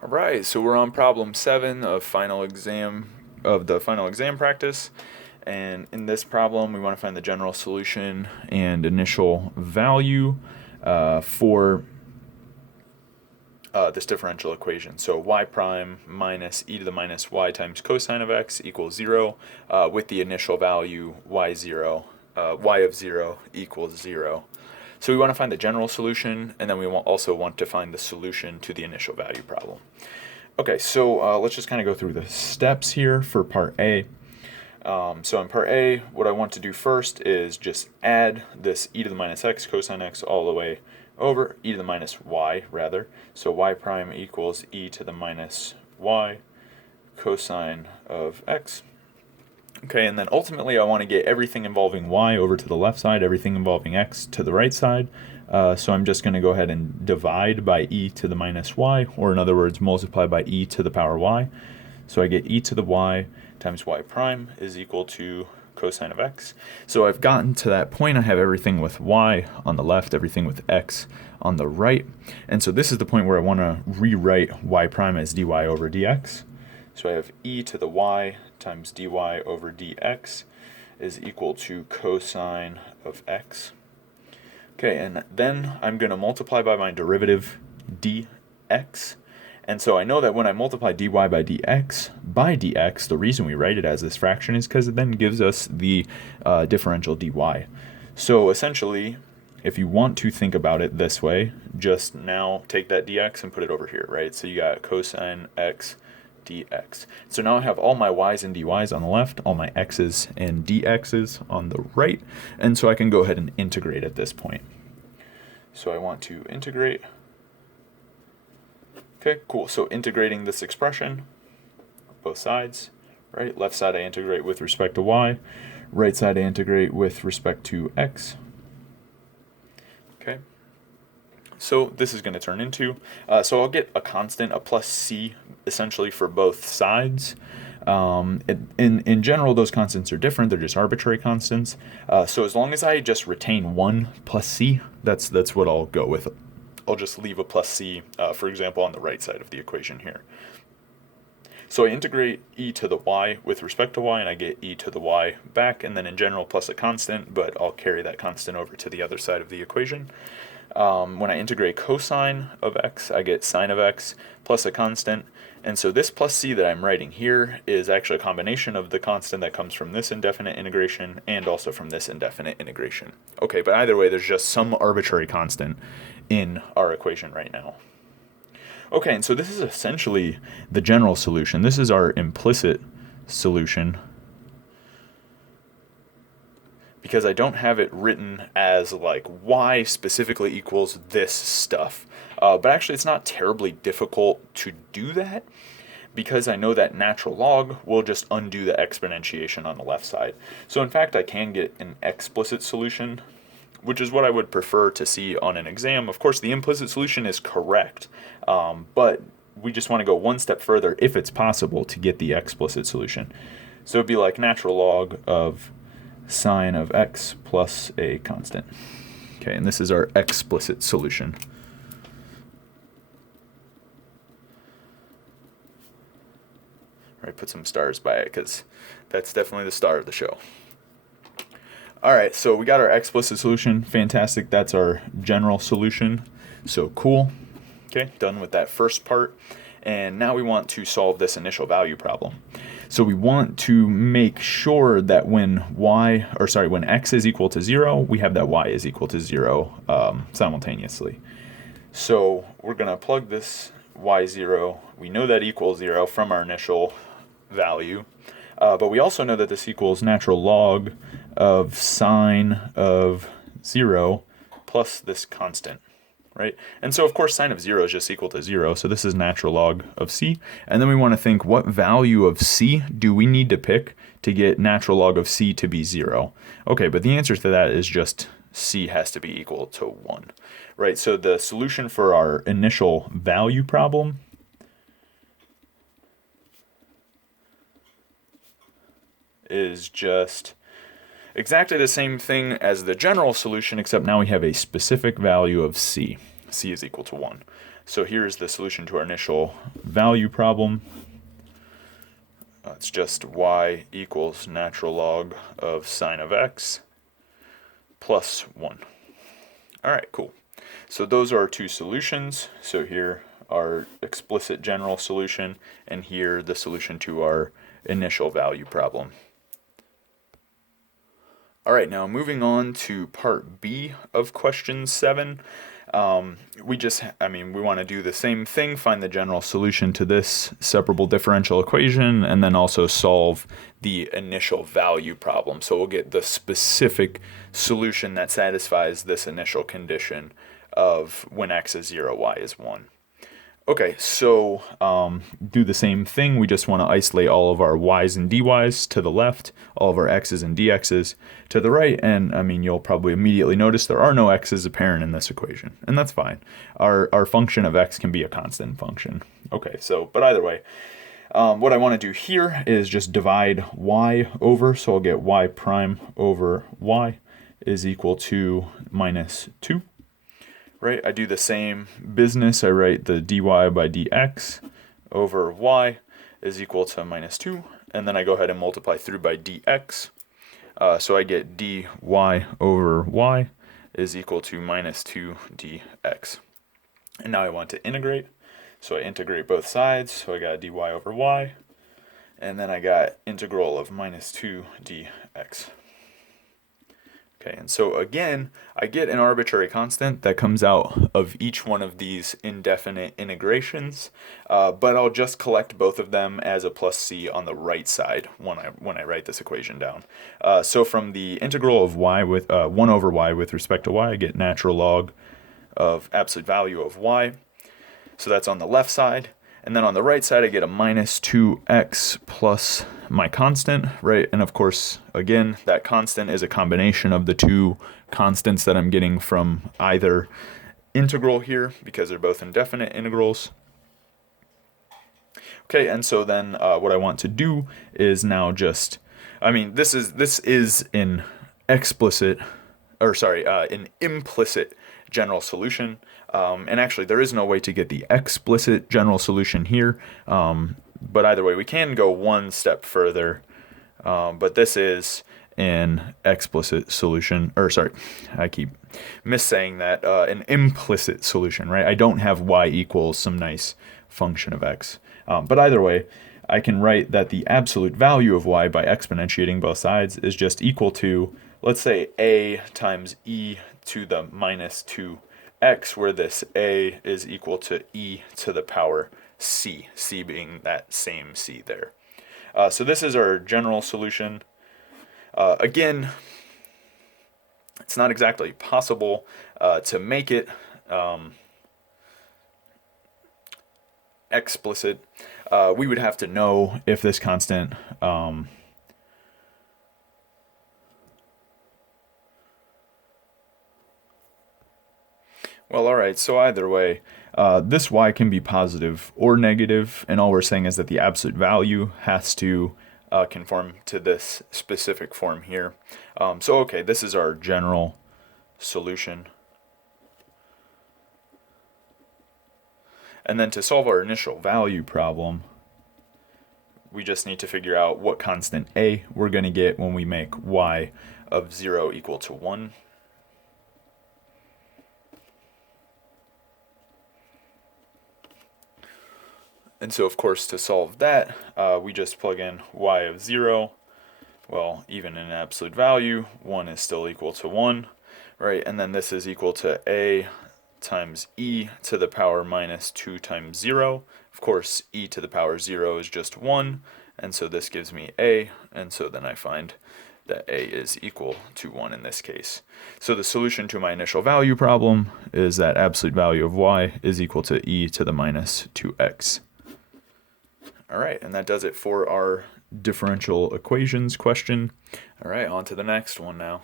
All right, so we're on problem 7 of the final exam practice. And in this problem, we want to find the general solution and initial value for this differential equation. So y prime minus e to the minus y times cosine of x equals 0 with the initial value y0, y of 0 equals 0. So we want to find the general solution, and then we also want to find the solution to the initial value problem. Okay, so let's just kind of go through the steps here for part A. So in part A, what I want to do first is just add this e to the minus x cosine x all the way over e to the minus y, rather. So y prime equals e to the minus y cosine of x. Okay, and then ultimately I want to get everything involving y over to the left side, everything involving x to the right side. So I'm just going to go ahead and divide by e to the minus y, or in other words, multiply by e to the power y. So I get e to the y times y prime is equal to cosine of x. So I've gotten to that point. I have everything with y on the left, everything with x on the right. And so this is the point where I want to rewrite y prime as dy over dx. So I have e to the y times dy over dx is equal to cosine of x. Okay, and then I'm going to multiply by my derivative dx. And so I know that when I multiply dy by dx, the reason we write it as this fraction is because it then gives us the differential dy. So essentially, if you want to think about it this way, just now take that dx and put it over here, right? So you got cosine x dx. So now I have all my y's and dy's on the left, all my x's and dx's on the right, and so I can go ahead and integrate at this point. So I want to integrate. Okay, cool. So integrating this expression, both sides, right? Left side I integrate with respect to y, right side I integrate with respect to x. Okay. So this is going to turn into, so I'll get a constant, a plus c, essentially for both sides. In general, those constants are different. They're just arbitrary constants. So as long as I just retain 1 plus c, that's what I'll go with. I'll just leave a plus c, for example, on the right side of the equation here. So I integrate e to the y with respect to y, and I get e to the y back, and then in general plus a constant, but I'll carry that constant over to the other side of the equation. When I integrate cosine of x, I get sine of x plus a constant. And so this plus c that I'm writing here is actually a combination of the constant that comes from this indefinite integration and also from this indefinite integration. Okay, but either way, there's just some arbitrary constant in our equation right now. Okay, and so this is essentially the general solution. This is our implicit solution, because I don't have it written as like y specifically equals this stuff. But actually it's not terribly difficult to do that, because I know that natural log will just undo the exponentiation on the left side. So in fact I can get an explicit solution, which is what I would prefer to see on an exam. Of course the implicit solution is correct, but we just want to go one step further if it's possible to get the explicit solution. So it'd be like natural log of sine of x plus a constant. Okay, and this is our explicit solution. All right, put some stars by it because that's definitely the star of the show. All right, so we got our explicit solution. Fantastic. That's our general solution. So cool. Okay, done with that first part. And now we want to solve this initial value problem. So we want to make sure that when x is equal to 0, we have that y is equal to 0 simultaneously. So we're going to plug this y0. We know that equals 0 from our initial value. But we also know that this equals natural log of sine of 0 plus this constant, right? And so, of course, sine of 0 is just equal to 0, so this is natural log of c. And then we want to think, what value of c do we need to pick to get natural log of c to be 0? Okay, but the answer to that is just c has to be equal to 1, right? So the solution for our initial value problem is just exactly the same thing as the general solution, except now we have a specific value of c. C is equal to 1. So here's the solution to our initial value problem. It's just y equals natural log of sine of x plus 1. All right, cool. So those are our two solutions. So here our explicit general solution, and here the solution to our initial value problem. All right, now moving on to part B of question 7. We want to do the same thing, find the general solution to this separable differential equation, and then also solve the initial value problem. So we'll get the specific solution that satisfies this initial condition of when x is 0, y is 1. Okay, so do the same thing. We just want to isolate all of our y's and dy's to the left, all of our x's and dx's to the right, and you'll probably immediately notice there are no x's apparent in this equation, and that's fine. Our function of x can be a constant function. Okay, so, but either way, what I want to do here is just divide y over, so I'll get y prime over y is equal to minus 2. Right, I do the same business. I write the dy by dx over y is equal to minus 2, and then I go ahead and multiply through by dx. So I get dy over y is equal to minus 2 dx. And now I want to integrate. So I integrate both sides. So I got dy over y, and then I got integral of minus 2 dx. Okay, and so again, I get an arbitrary constant that comes out of each one of these indefinite integrations, but I'll just collect both of them as a plus c on the right side when I write this equation down. So from the integral of y with 1 over y with respect to y, I get natural log of absolute value of y. So that's on the left side. And then on the right side, I get a minus 2x plus my constant, right? And of course, again, that constant is a combination of the two constants that I'm getting from either integral here, because they're both indefinite integrals. Okay, and so then what I want to do is now just, this is an implicit general solution. And actually, there is no way to get the explicit general solution here. But either way, we can go one step further. But this is an explicit solution. I keep missaying that. An implicit solution, right? I don't have y equals some nice function of x. But either way, I can write that the absolute value of y by exponentiating both sides is just equal to, let's say, a times e to the minus 2x, where this a is equal to e to the power c, c being that same c there. So this is our general solution. Again, it's not exactly possible to make it explicit. We would have to know if this constant well, alright, so either way, this y can be positive or negative, and all we're saying is that the absolute value has to conform to this specific form here. So okay, this is our general solution. And then to solve our initial value problem, we just need to figure out what constant a we're going to get when we make y of 0 equal to 1. And so, of course, to solve that, we just plug in y of 0. Well, even in absolute value, 1 is still equal to 1, right? And then this is equal to a times e to the power minus 2 times 0. Of course, e to the power 0 is just 1, and so this gives me a, and so then I find that a is equal to 1 in this case. So the solution to my initial value problem is that absolute value of y is equal to e to the minus 2x. All right, and that does it for our differential equations question. All right, on to the next one now.